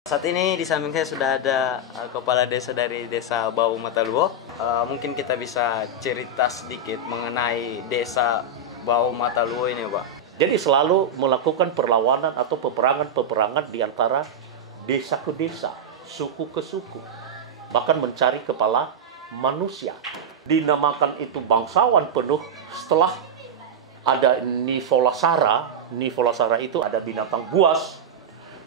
Saat ini di samping saya sudah ada kepala desa dari desa Bau Mataluo. Mungkin kita bisa cerita sedikit mengenai desa Bau Mataluo ini, Pak. Jadi selalu melakukan perlawanan atau peperangan-peperangan di antara desa ke desa, suku ke suku. Bahkan mencari kepala manusia. Dinamakan itu bangsawan penuh setelah ada Nivolasara. Nivolasara itu ada binatang buas.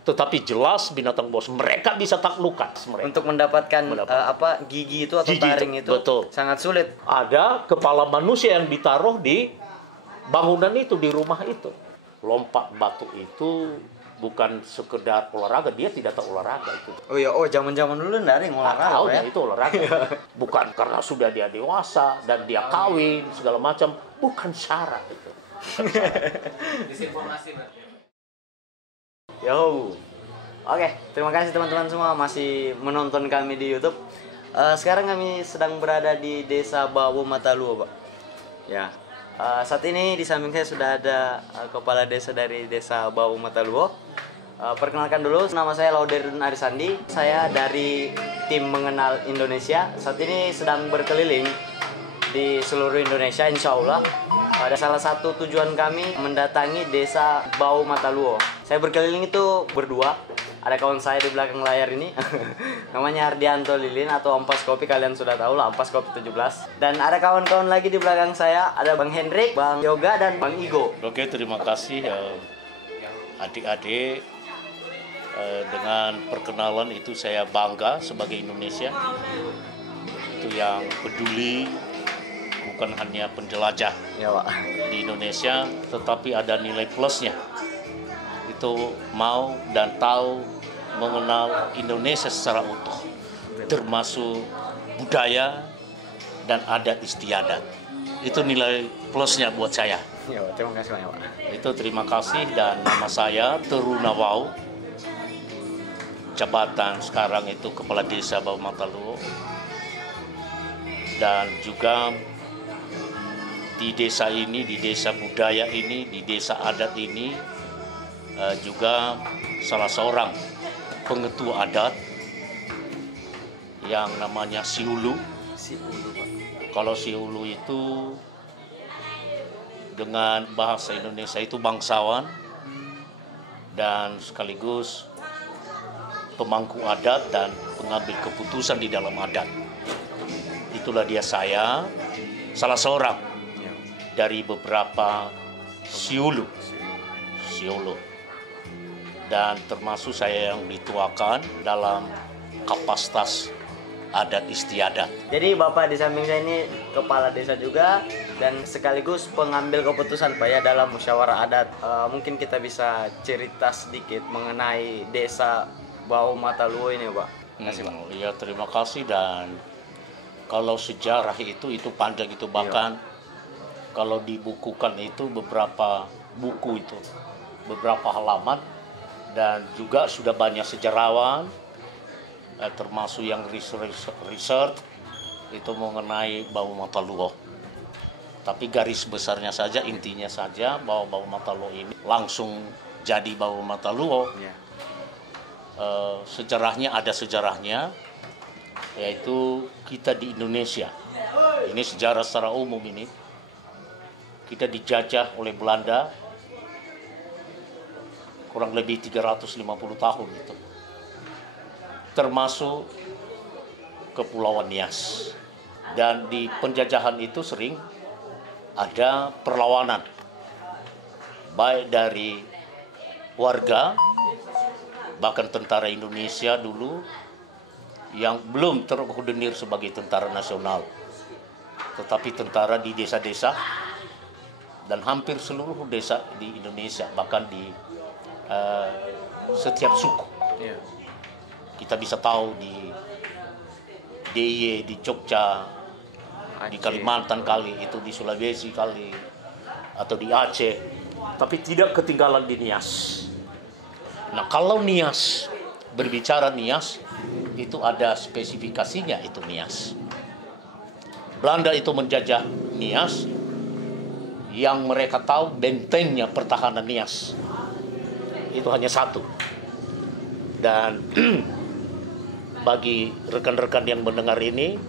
Tetapi jelas binatang buas mereka bisa taklukkan mereka. Untuk mendapatkan gigi itu atau Gigi taring itu betul. sangat sulit. Ada kepala manusia yang ditaruh di bangunan itu, di rumah itu. Lompat batu itu bukan sekedar olahraga, dia tidak tahu olahraga itu. Zaman-zaman dulu nggak ada yang olahraga Tahu ya. itu olahraga. Bukan karena sudah dia dewasa dan dia kawin segala macam, bukan syarat itu. Disinformasi berarti. Oke, terima kasih teman-teman semua masih menonton kami di YouTube. Sekarang kami sedang berada di Desa Bau Mataluo, Pak. Ya. Saat ini di samping saya sudah ada kepala desa dari Desa Bau Mataluo. Perkenalkan dulu, nama saya Lauderun Arisandi. Saya dari tim Mengenal Indonesia. Saat ini sedang berkeliling di seluruh Indonesia, insya Allah. Ada salah satu tujuan kami mendatangi Desa Bau Mataluo. Saya berkeliling itu berdua. Ada kawan saya di belakang layar ini. Namanya Ardianto Lilin atau Ampas Kopi, kalian sudah tahu lah, Ampas Kopi 17. Dan ada kawan-kawan lagi di belakang saya, ada Bang Hendrik, Bang Yoga, dan Bang Igo. Oke, terima kasih adik-adik. Dengan perkenalan itu saya bangga sebagai Indonesia. Itu yang peduli, bukan hanya penjelajah Ya, Pak. di Indonesia, tetapi ada nilai plusnya. Itu mau dan tahu mengenal Indonesia secara utuh, termasuk budaya dan adat istiadat. Itu nilai plusnya buat saya. Ya, Pak. Terima kasih banyak, Pak. Itu terima kasih, dan nama saya Terunawau. Jabatan sekarang itu Kepala Desa Bau Mataluo. Dan juga di desa ini, di desa budaya ini, di desa adat ini juga salah seorang pengetua adat yang namanya Siulu. Pak. Kalau Siulu itu dengan bahasa Indonesia itu bangsawan dan sekaligus pemangku adat dan pengambil keputusan di dalam adat. Itulah dia saya, salah seorang dari beberapa Siulu. Dan termasuk saya yang dituakan dalam kapasitas adat istiadat. Jadi Bapak di samping saya ini kepala desa juga dan sekaligus pengambil keputusan Pak ya dalam musyawarah adat. Mungkin kita bisa cerita sedikit mengenai Desa Bau Mataluo ini, Pak. Terima kasih, Pak. Ya, terima kasih. Dan kalau sejarah itu panjang itu, bahkan kalau dibukukan itu beberapa buku itu, beberapa halaman, dan juga sudah banyak sejarawan termasuk yang research itu mengenai Bau Mataluo. Tapi garis besarnya saja, intinya saja bahwa Bau Mataluo ini langsung jadi Bau Mataluo. Sejarahnya ada sejarahnya, yaitu kita di Indonesia. Ini sejarah secara umum ini. Kita dijajah oleh Belanda kurang lebih 350 tahun itu. Termasuk Kepulauan Nias. Dan di penjajahan itu sering ada perlawanan. Baik dari warga, bahkan tentara Indonesia dulu yang belum terakomodir sebagai tentara nasional, tetapi tentara di desa-desa dan hampir seluruh desa di Indonesia, bahkan di setiap suku. Kita bisa tahu di DIY, di Jogja, di Kalimantan kali, itu di Sulawesi kali, atau di Aceh, tapi tidak ketinggalan di Nias. Nah, kalau Nias, berbicara Nias, itu ada spesifikasinya itu Nias. Belanda itu menjajah Nias, yang mereka tahu bentengnya pertahanan Nias itu hanya satu, Dan bagi rekan-rekan yang mendengar ini,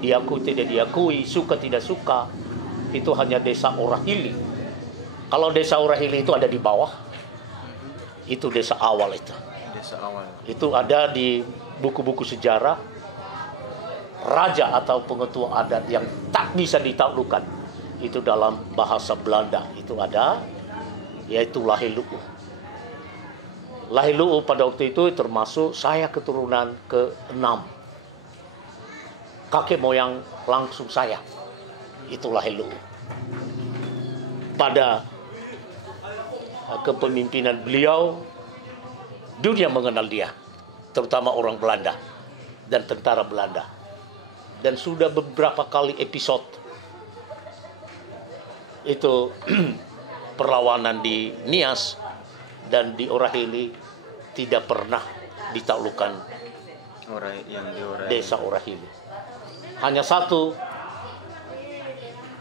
diakui tidak diakui, suka tidak suka, itu hanya desa Orahili. Kalau desa Orahili itu ada di bawah, itu desa awal itu. Desa awal. Itu ada di buku-buku sejarah, raja atau pengetua adat yang tak bisa ditaklukkan. Itu dalam bahasa Belanda itu ada, yaitu Lahiluu. Lahiluu pada waktu itu termasuk saya keturunan ke-6. Kakek moyang langsung saya. Itu Lahiluu. Pada kepemimpinan beliau, dunia mengenal dia, terutama orang Belanda dan tentara Belanda. Dan sudah beberapa kali episode itu perlawanan di Nias dan di Orahili tidak pernah ditaklukkan desa Orahili. Hanya satu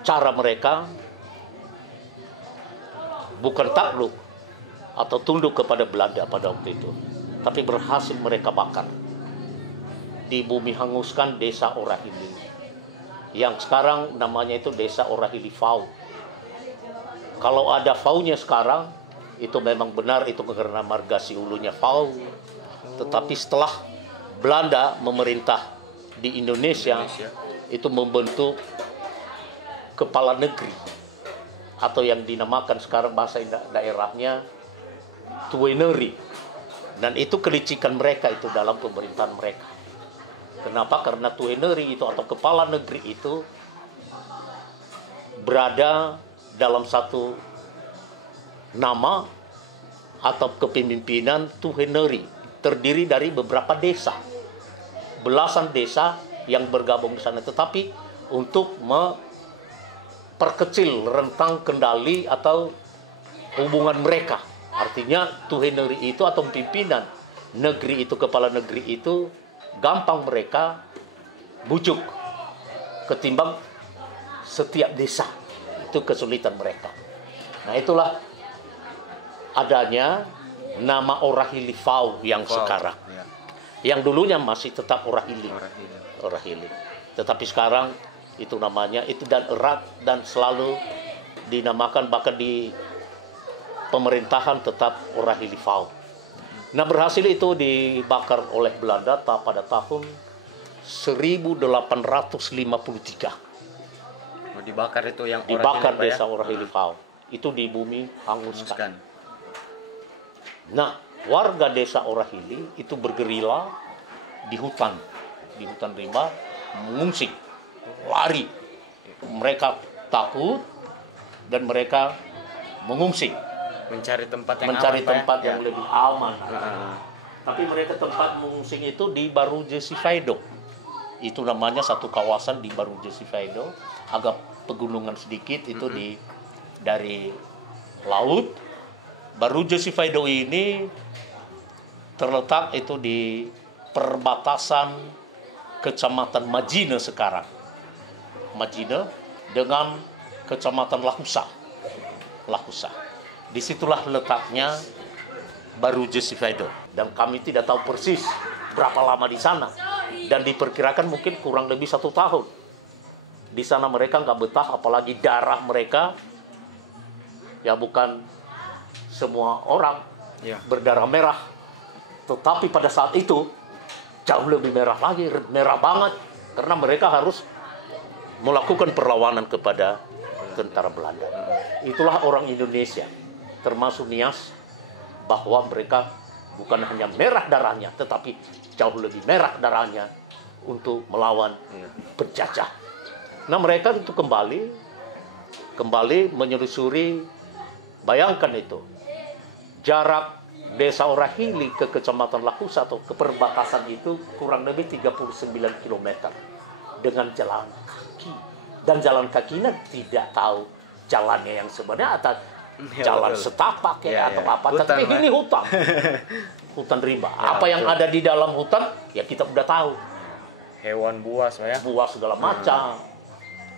cara mereka, bukan takluk atau tunduk kepada Belanda pada waktu itu, tapi berhasil mereka bakar. Di bumi hanguskan desa Orahili, yang sekarang namanya itu desa Orahili Fau. Kalau ada Faunya sekarang, itu memang benar itu karena margasi hulunya Fau. Tetapi setelah Belanda memerintah di Indonesia, itu membentuk kepala negeri, atau yang dinamakan sekarang bahasa daerahnya Tueneri. Dan itu kelicikan mereka itu dalam pemerintahan mereka. Kenapa? Karena Tueneri itu atau kepala negeri itu berada dalam satu nama atau kepemimpinan Tueneri, terdiri dari beberapa desa, belasan desa yang bergabung di sana. Tetapi untuk memperkecil rentang kendali atau hubungan mereka, artinya Tueneri itu atau pimpinan negeri itu, kepala negeri itu gampang mereka bujuk ketimbang setiap desa. Itu kesulitan mereka. Nah, itulah adanya nama Orahili Fau yang sekarang. Ya. Yang dulunya masih tetap Orahili. Tetapi sekarang itu namanya itu dan erat dan selalu dinamakan, bahkan di pemerintahan tetap Orahili Fau. Nah, berhasil itu dibakar oleh Belanda pada tahun 1853. Dibakar itu yang dibakar desa Orahili Fau. Itu di bumi hanguskan. Nah, warga desa Orahili itu bergerila di hutan rimba, mengungsi, lari. Mereka takut dan mereka mengungsi, mencari tempat yang lebih aman. Tapi mereka tempat mengungsi itu di Baru Jesifaido. Itu namanya satu kawasan di Baru Jesifaido, agak pegunungan sedikit itu dari laut. Baru Jesifaido ini terletak itu di perbatasan Kecamatan Majine sekarang. Majine dengan Kecamatan Lahusa. Disitulah letaknya Baru Jesifaido. Dan kami tidak tahu persis berapa lama di sana. Dan diperkirakan mungkin kurang lebih 1 tahun. Di sana mereka nggak betah, apalagi darah mereka, ya bukan semua orang berdarah merah. Tetapi pada saat itu jauh lebih merah lagi, merah banget. Karena mereka harus melakukan perlawanan kepada tentara Belanda. Itulah orang Indonesia, termasuk Nias, bahwa mereka bukan hanya merah darahnya, tetapi jauh lebih merah darahnya untuk melawan penjajah. Nah, mereka itu kembali menyelusuri. Bayangkan itu, jarak desa Orahili ke Kecamatan Lahusa atau ke perbatasan itu kurang lebih 39 km dengan jalan kaki. Dan jalan kakinya tidak tahu jalannya yang sebenarnya atau jalan setapak atau apa. Tapi ini hutan rimba. Apa yang ada di dalam hutan ya kita udah tahu. Hewan buas segala macam.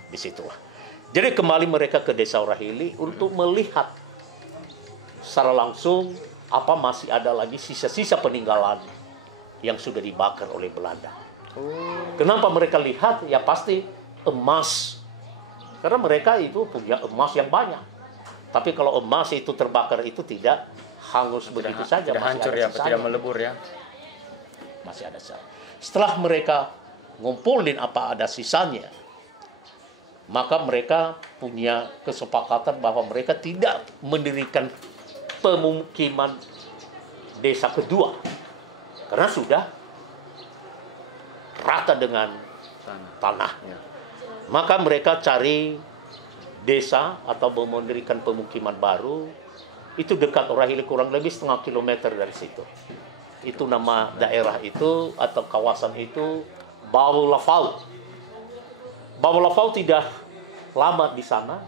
Di situlah. Jadi kembali mereka ke desa Orahili untuk melihat secara langsung apa masih ada lagi sisa-sisa peninggalan yang sudah dibakar oleh Belanda. Kenapa mereka lihat? Ya pasti emas. Karena mereka itu punya emas yang banyak. Tapi kalau emas itu terbakar itu tidak hangus begitu saja. Tidak hancur ya, tidak melebur ya. Masih ada sisa. Setelah mereka ngumpulin apa ada sisanya, maka mereka punya kesepakatan bahwa mereka tidak mendirikan pemukiman desa kedua. Karena sudah rata dengan tanah. Ya. Maka mereka cari desa atau mendirikan pemukiman baru. Itu dekat Orahili, kurang lebih setengah kilometer dari situ. Itu nama daerah itu atau kawasan itu Baulafau. Baulafau tidak lama di sana,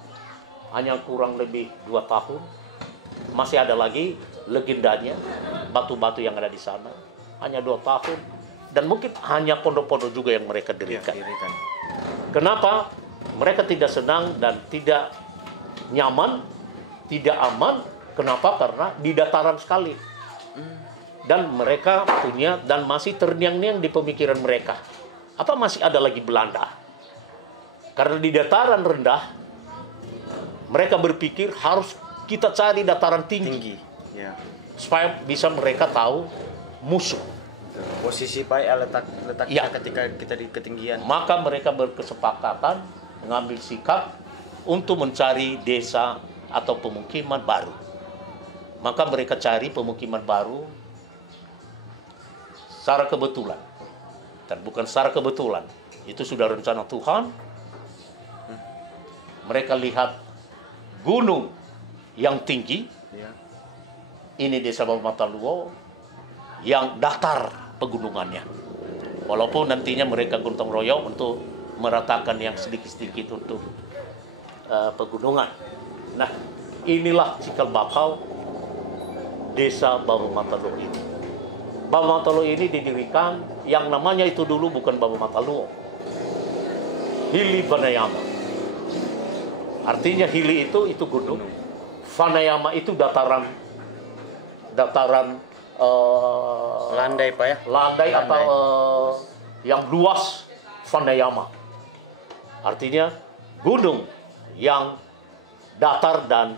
hanya kurang lebih 2 tahun. Masih ada lagi legendanya, batu-batu yang ada di sana. Hanya 2 tahun. Dan mungkin hanya pondok-pondok juga yang mereka dirikan. Kenapa? Mereka tidak senang dan tidak nyaman, tidak aman. Kenapa? Karena di dataran sekali. Dan mereka punya dan masih terngiang-ngiang di pemikiran mereka. Apa masih ada lagi Belanda? Karena di dataran rendah, mereka berpikir harus kita cari dataran tinggi. Ya. Supaya bisa mereka tahu musuh. Posisi letaknya Ya. ketika kita di ketinggian. Maka mereka berkesepakatan mengambil sikap untuk mencari desa atau pemukiman baru. Maka mereka cari pemukiman baru secara kebetulan. Dan bukan secara kebetulan. Itu sudah rencana Tuhan. Mereka lihat gunung yang tinggi. Ya. Ini desa Bawamataluo yang datar pegunungannya. Walaupun nantinya mereka gotong royong untuk meratakan yang sedikit-sedikit untuk pegunungan. Nah, inilah cikal bakal desa Bawamataluo ini. Bawamataluo ini didirikan, yang namanya itu dulu bukan Bawamataluo, Hili Vanayama. Artinya Hili itu gunung. Vanayama itu dataran Landai Pak ya. landai atau yang luas, Vanayama. Artinya gunung yang datar dan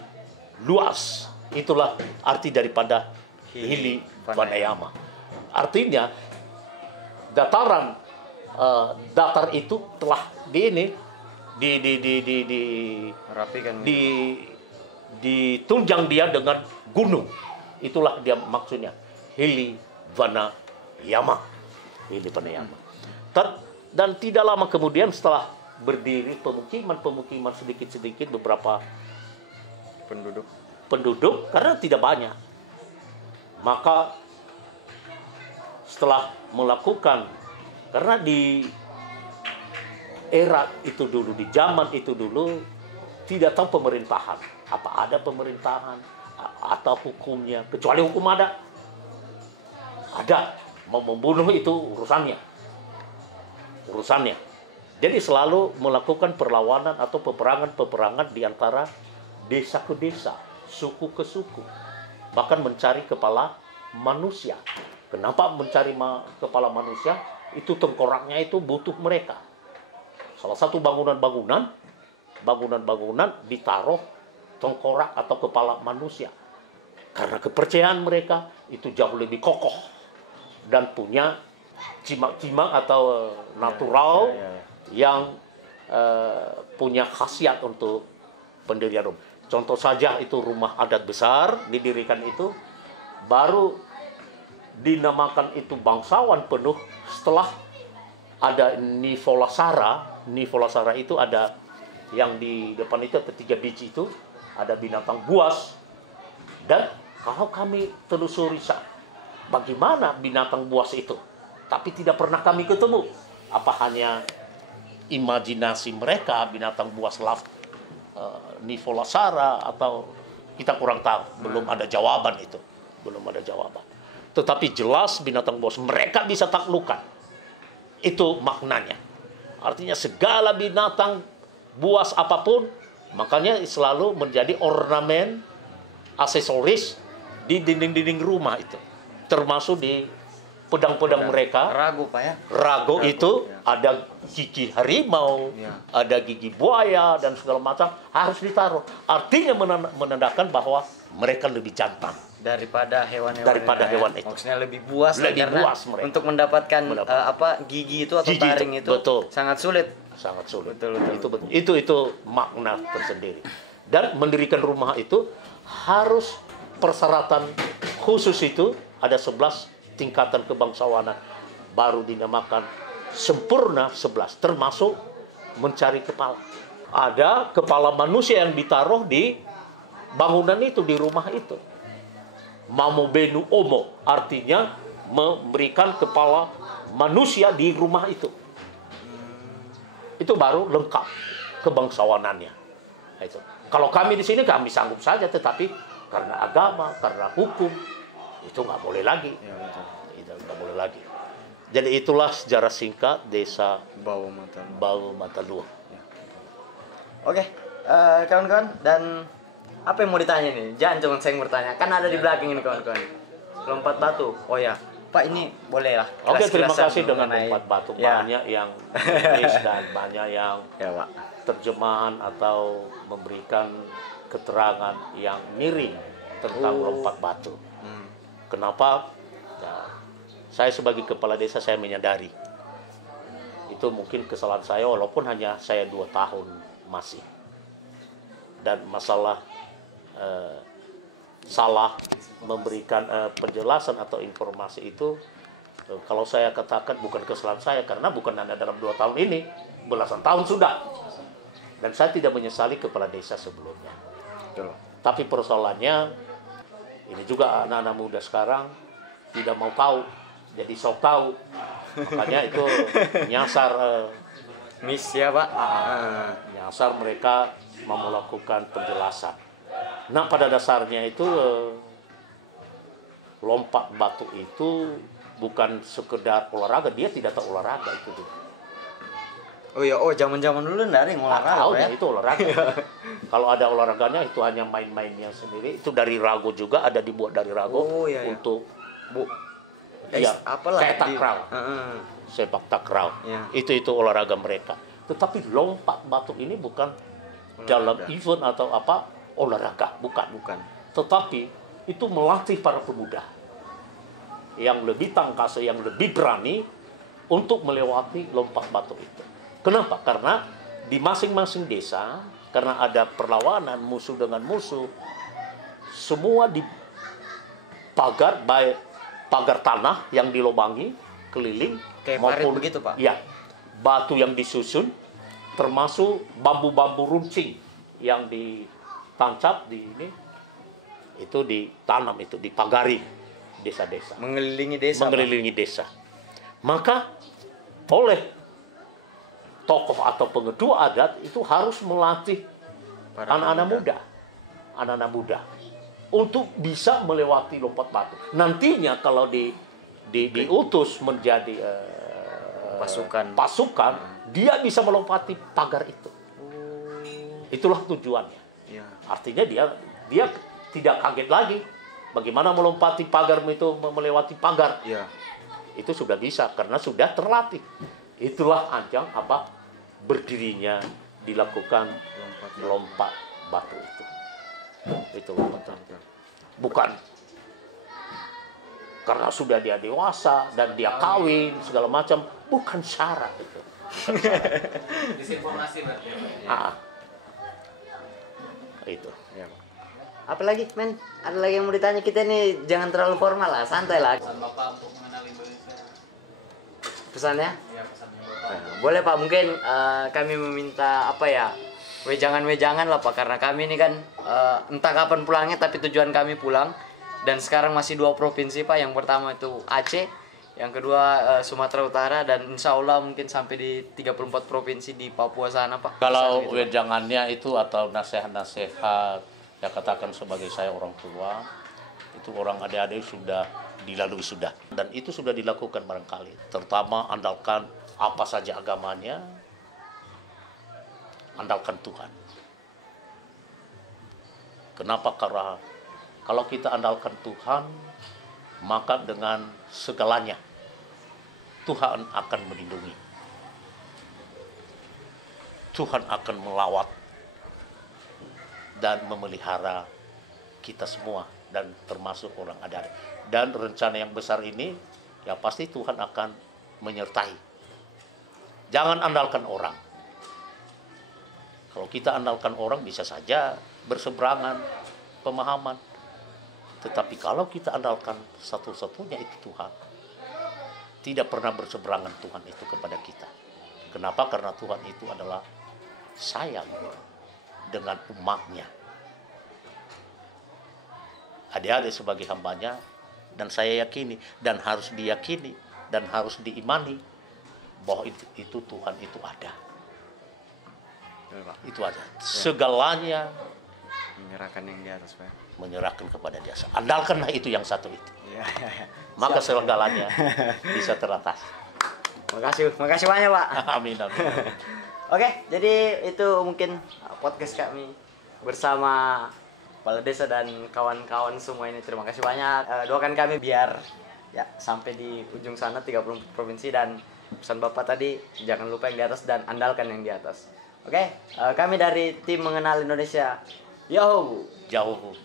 luas. Itulah arti daripada Hili Vanayama. Artinya dataran datar itu telah Rapikan. ditunjang dia dengan gunung. Itulah dia maksudnya Hili Vanayama. Hili Vanayama. Dan tidak lama kemudian setelah berdiri pemukiman sedikit-sedikit, beberapa penduduk karena tidak banyak. Maka setelah melakukan, karena di era itu dulu, di zaman itu dulu tidak tahu pemerintahan. Apa ada pemerintahan atau hukumnya, kecuali hukum ada. Mau membunuh itu urusannya. Jadi selalu melakukan perlawanan atau peperangan di antara desa ke desa, suku ke suku. Bahkan mencari kepala manusia. Kenapa mencari kepala manusia? Itu tengkoraknya itu butuh mereka. Salah satu bangunan-bangunan ditaruh tengkorak atau kepala manusia. Karena kepercayaan mereka itu jauh lebih kokoh dan punya cimak-cimak atau natural yang punya khasiat untuk pendirian rumah. Contoh saja itu rumah adat besar didirikan itu, baru dinamakan itu bangsawan penuh setelah ada Nivolasara. Nivolasara itu ada yang di depan itu ada 3 biji itu, ada binatang buas. Dan kalau kami telusuri bagaimana binatang buas itu, tapi tidak pernah kami ketemu. Apa hanya imajinasi mereka binatang buas Nivolasara atau kita kurang tahu, belum ada jawaban itu, Tetapi jelas binatang buas mereka bisa taklukkan. Itu maknanya. Artinya segala binatang buas apapun, makanya selalu menjadi ornamen, aksesoris di dinding-dinding rumah itu, termasuk di pedang-pedang mereka. Ragu Pak ya. Rago itu ada gigi harimau, ada gigi buaya dan segala macam harus ditaruh. Artinya menandakan bahwa mereka lebih jantan Daripada hewan itu. Maksudnya lebih buas. Lebih karena buas mereka. untuk mendapatkan gigi itu atau Gigi itu, taring itu betul. sangat sulit. Sangat sulit. Betul. Itu makna tersendiri. Dan mendirikan rumah itu harus persyaratan khusus itu ada 11 tingkatan kebangsawanan, baru dinamakan sempurna 11, termasuk mencari kepala. Ada kepala manusia yang ditaruh di bangunan itu, di rumah itu. Mamo benu omo, artinya memberikan kepala manusia di rumah itu. Itu baru lengkap kebangsawanannya. Itu. Kalau kami di sini kami sanggup saja, tetapi karena agama, karena hukum, itu nggak boleh lagi. Itu nggak boleh lagi. Jadi itulah sejarah singkat desa Bawo Mataluo. Oke, kawan-kawan, dan apa yang mau ditanya nih? Jangan cuma saya yang bertanya, kan ada di belakang ini kawan-kawan. Lompat batu. Oh ya, Pak, ini boleh lah. Oke, terima kasih dengan lompat batu. Ya. Banyak yang tulis dan banyak yang Ya Pak. terjemahan atau memberikan keterangan yang miring tentang lompat batu. Kenapa? Ya, saya sebagai kepala desa saya menyadari itu mungkin kesalahan saya, walaupun hanya saya 2 tahun masih. Dan masalah salah memberikan penjelasan atau informasi itu, kalau saya katakan bukan kesalahan saya, karena bukan hanya dalam 2 tahun ini, belasan tahun sudah. Dan saya tidak menyesali kepala desa sebelumnya. Tapi persoalannya, ini juga anak-anak muda sekarang tidak mau tahu, jadi sok tahu. Makanya itu nyasar Miss ya Pak. nyasar mereka mau melakukan penjelasan. Nah, pada dasarnya itu lompat batu itu bukan sekedar olahraga, dia tidak tahu olahraga itu. Oh iya, zaman-zaman dulu enggak ada yang olahraga Tahu ya. itu olahraga. Kalau ada olahraganya itu hanya main-mainnya sendiri. Itu dari rago juga, ada dibuat dari rago. Oh, iya. Untuk apalah kayak takraw. Sepak takraw. Ya. Itu olahraga mereka. Tetapi lompat batu ini bukan dalam event atau apa olahraga, bukan. Tetapi itu melatih para pemuda yang lebih tangkas, yang lebih berani untuk melewati lompat batu itu. Kenapa? Karena di masing-masing desa, karena ada perlawanan musuh dengan musuh, semua di pagar, baik pagar tanah yang dilobangi keliling, kayak maupun begitu Pak. Ya, batu yang disusun, termasuk bambu-bambu runcing yang ditancap di ini, itu ditanam, itu dipagari desa-desa, mengelilingi desa. Maka oleh tokoh atau pengedua adat itu harus melatih anak-anak muda untuk bisa melewati lompat batu. Nantinya kalau diutus menjadi pasukan, dia bisa melompati pagar itu. Itulah tujuannya. Artinya dia tidak kaget lagi bagaimana melompati pagar itu, melewati pagar. Itu sudah bisa karena sudah terlatih. Itulah ajang berdirinya dilakukan lompat batu itu. Itu lompatan. Bukan karena sudah dia dewasa dan dia kawin segala macam, bukan syarat itu. Disinformasi berarti. Itu. Apalagi men, ada lagi yang mau ditanya kita nih, jangan terlalu formal lah, santai lah. Pesan Bapak untuk mengenal Indonesia. Pesannya? Iya, pesannya Bapak. Boleh Pak, mungkin kami meminta wejangan-wejangan lah Pak, karena kami ini kan entah kapan pulangnya, tapi tujuan kami pulang. Dan sekarang masih 2 provinsi Pak, yang pertama itu Aceh, yang kedua Sumatera Utara, dan insya Allah mungkin sampai di 34 provinsi di Papua sana Pak. Kalau gitu, wejangannya itu atau nasihat-nasihat, ya katakan sebagai saya orang tua, itu orang adik-adik sudah dilalui sudah. Dan itu sudah dilakukan barangkali. Terutama andalkan apa saja agamanya, andalkan Tuhan. Kenapa? Kalau kita andalkan Tuhan, maka dengan segalanya Tuhan akan melindungi. Tuhan akan melawat dan memelihara kita semua dan termasuk orang adat. Dan rencana yang besar ini ya pasti Tuhan akan menyertai. Jangan andalkan orang. Kalau kita andalkan orang bisa saja berseberangan pemahaman. Tetapi kalau kita andalkan satu-satunya itu Tuhan, tidak pernah berseberangan Tuhan itu kepada kita. Kenapa? Karena Tuhan itu adalah sayang dengan umatnya. Adik-adik sebagai hambanya, dan saya yakini, dan harus diyakini, dan harus diimani, bahwa itu Tuhan itu ada. Itu ada. Segalanya Menyerahkan yang di atas, Pak. menyerahkan kepada Dia. Andalkanlah itu yang satu itu. Ya. Maka segalanya bisa teratasi. Makasih banyak, Pak. Amin, amin. Oke, jadi itu mungkin podcast kami bersama Kepala Desa dan kawan-kawan semua ini. Terima kasih banyak. Doakan kami biar ya sampai di ujung sana 30 provinsi, dan pesan Bapak tadi jangan lupa yang di atas dan andalkan yang di atas. Oke, kami dari tim Mengenal Indonesia. Yo. Jauh.